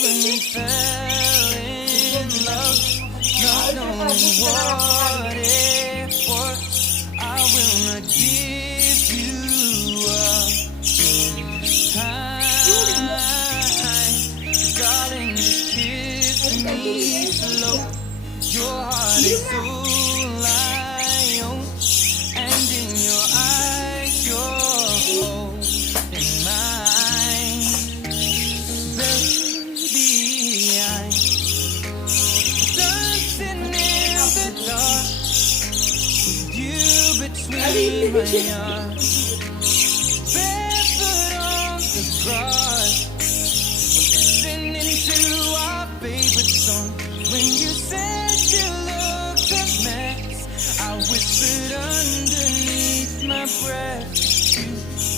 when we fell in love, not knowing what it was. I will not give you up this time, darling. Just kiss me slow. Your heart is all I own, and in your eyes, you're holding mine. Baby, I'm dancing in the dark, with you between my arms, barefoot on the grass, listening to our favorite song. When you said you looked a mess, I whispered underneath my breath,